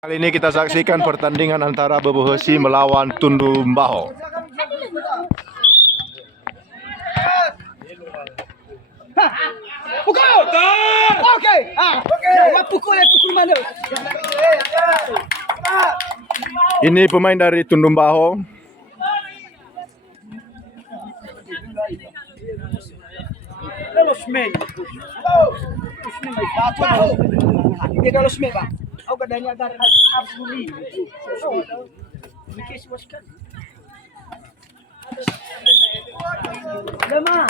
Kali ini kita saksikan pertandingan antara Bobohosi melawan Tundumbaho. Pukul! Oke. Pukul mana? Ini pemain dari Tundumbaho. Los Mei. Ini Los Mei, Pak. Aku kadangnya dar absolut. Mikis waskan. Lama.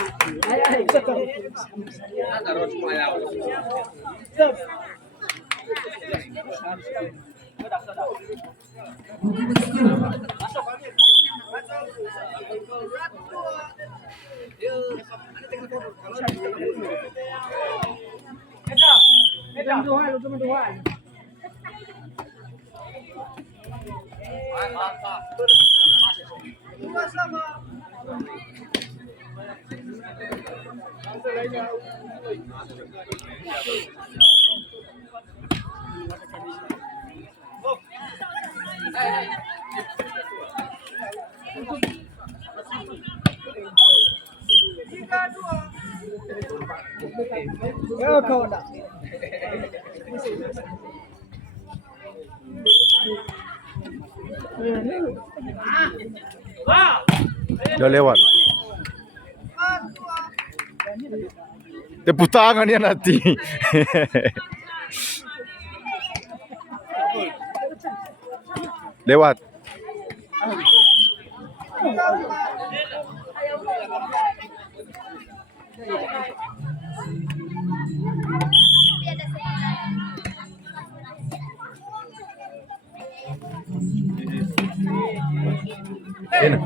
Ay. Ya kau dah. Udah lewat. Tepuk tangan ya nanti. Lewat. Ini.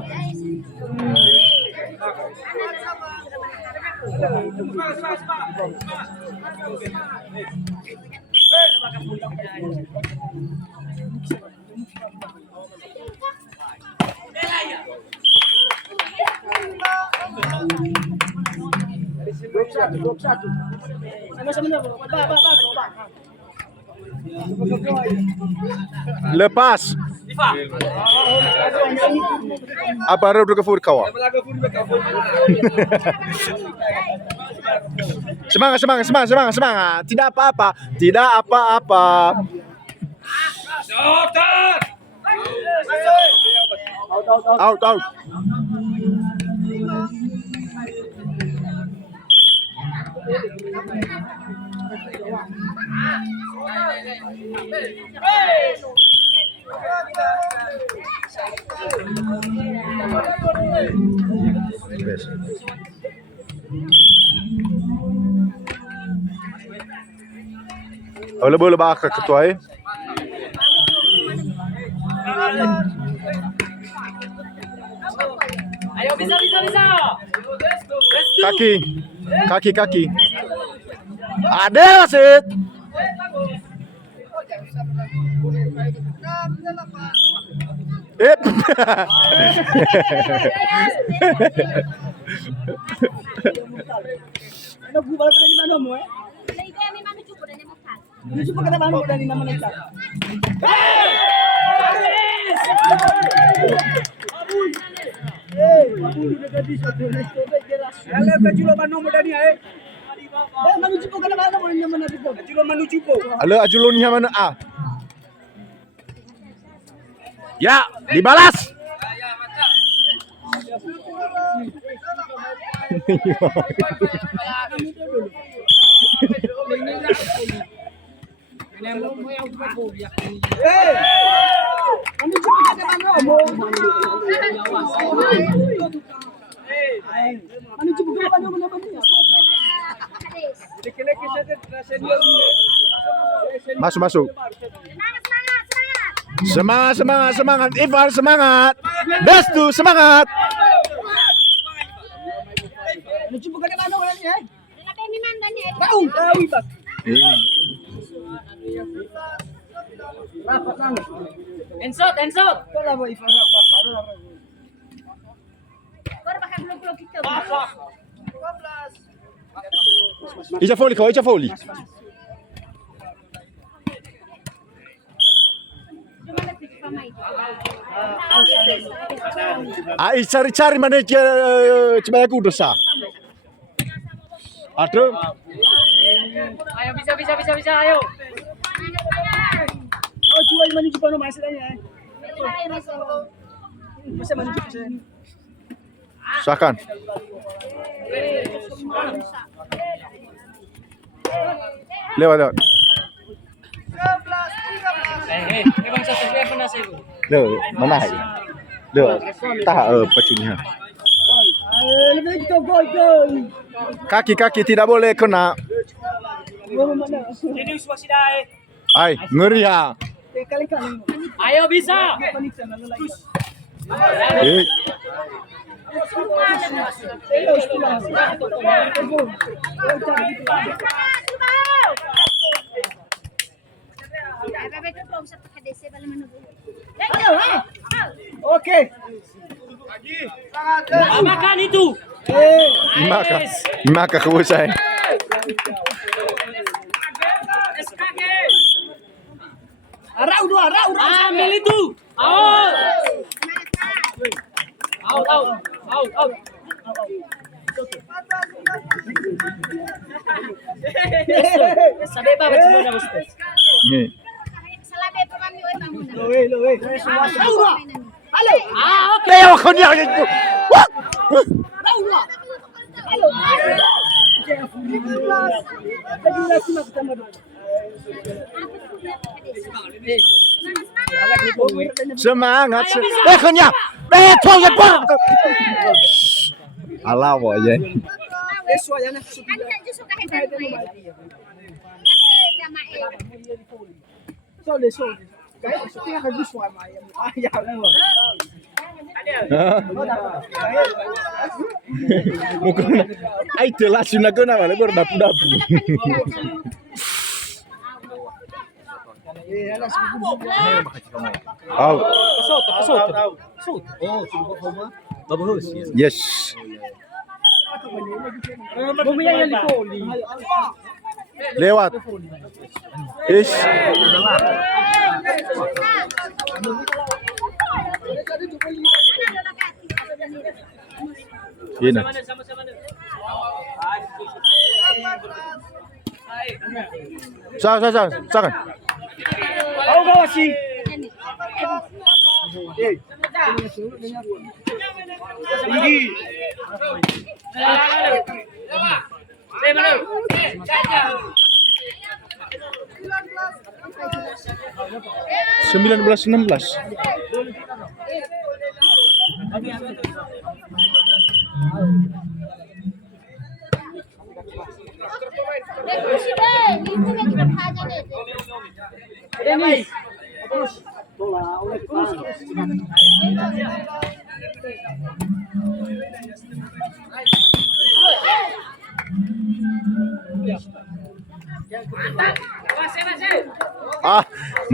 Lepas. Apa harus berkefur kau? Semangat. Tidak apa-apa. Out. Yes. Boleh bakal ketua. Ayo bisa. Kaki. Ada wasit. Ano gubal pa ni mano mo eh? Cupo ka na mano ko dani naman ita. Abul udah jadi satu nesto jelas. Ala ka julo mano mo dani eh. Manu cupo ka na mano mo naman na dito. Julo manu cupo. Halo Ajuloni mana A? Ya, dibalas. Manu cupo ka na mano mo. Manu cupo ka na mano mo naman niya. Masuk. Semangat. Ivar semangat. Destu semangat. Ano cupo ka na mano mo niya? Tahu bak. Rapat lang. Ensot. Wala ba ifara bakal. Baru pakai blok-blok kita. Ija foli kau, ija foli. Ai cari-cari mana dia cuma aku dosa. Aduh. Ayo bisa ayo. Oh, jual menuju kono masalahnya. Bisa menuju ke sana. Silakan. Lewat. Memang satu saya pernah saya. Lewat, mana hai? Lewat. Tah pacunya. Lebih kita gol. Kaki tidak boleh kena. Ini semua sidai. Ai, ngeri ha. Kali-kali. Ayo bisa. Eh, Oke. Makan itu. maka selesai. Rau. Ambil itu. Out. Sabi ba cuma na gusto? Ni. Loe. Halo. Okay. Leo kon ya itu. Rau. Halo. Semangat. Kon ya. Tong ya. Alah aja. Mukul. Ai telah sunakan apa berdapu-dapu. Oh. Yes. Lewat. Ish. Ini. Sakan. Kau bawa sih. Tinggi. Sembilan belas 16.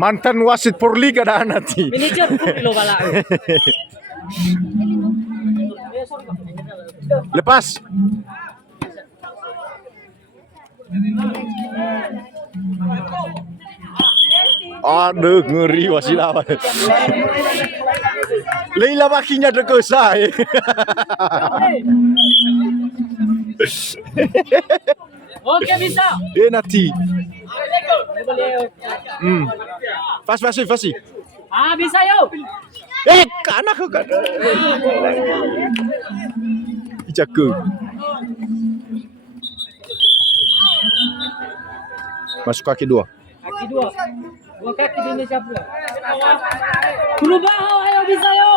Mantan wasit Porliga dah nanti. Manager lo bala. Lepas. Aduh, ngeri wasit lawan. Leila makinya dekat saya. Oke bisa. Nanti. Fasi. Bisa yo. Kanak ke kan. Ijaku. Masuk kaki dua. Dua kaki di Indonesia pula. Berubah, ayo bisa yo.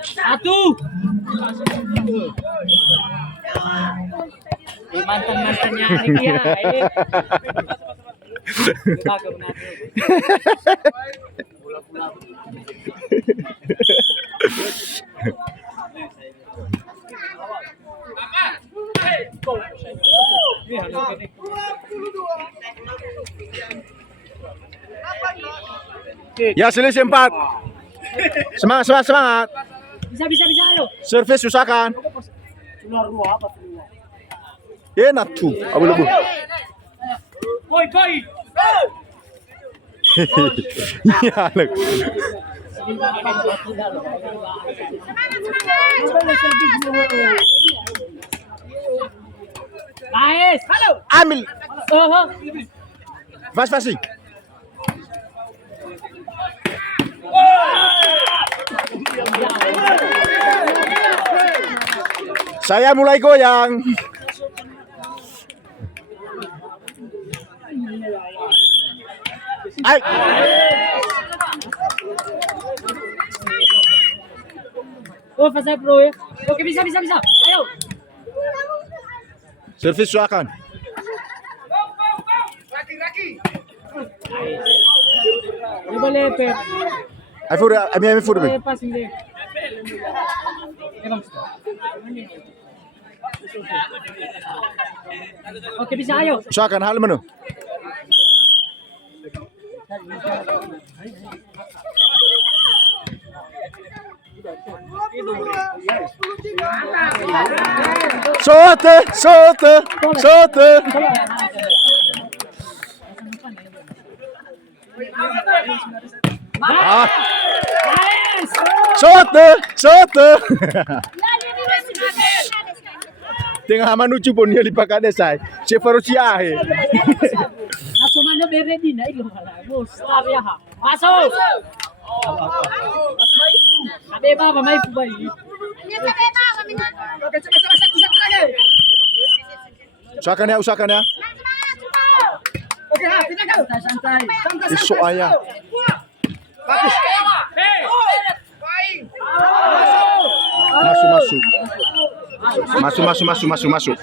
Satu. Mantan-mantannya ini ya. Ya, selisih 4. Semangat. Bisa ayo. Servis usahakan. Enak tuh. Abu lebu. Koi. Iya, Lek. Nice. Halo. Ambil. Oh. Fast-fasting. Saya mulai goyang. Ay. Oh, fast pro ya. Oke, bisa. Ayo. Servis suakan. Ini boleh pep. Ay furu. Pas ini. Oke, bisa ayo. Suakan hal menu. Sote. Ah, Nice. sote. Tengah manucu pun dia dipakai desai. Seferusia he. Masuk mana beredi na ilo malah. Mustar ya ha. Masuk. Abe ba may pubali. Oke, coba satu lagi. Usahakan ya. Oke, kita kau. Santai. Isu ayah. Bagus. Masuk.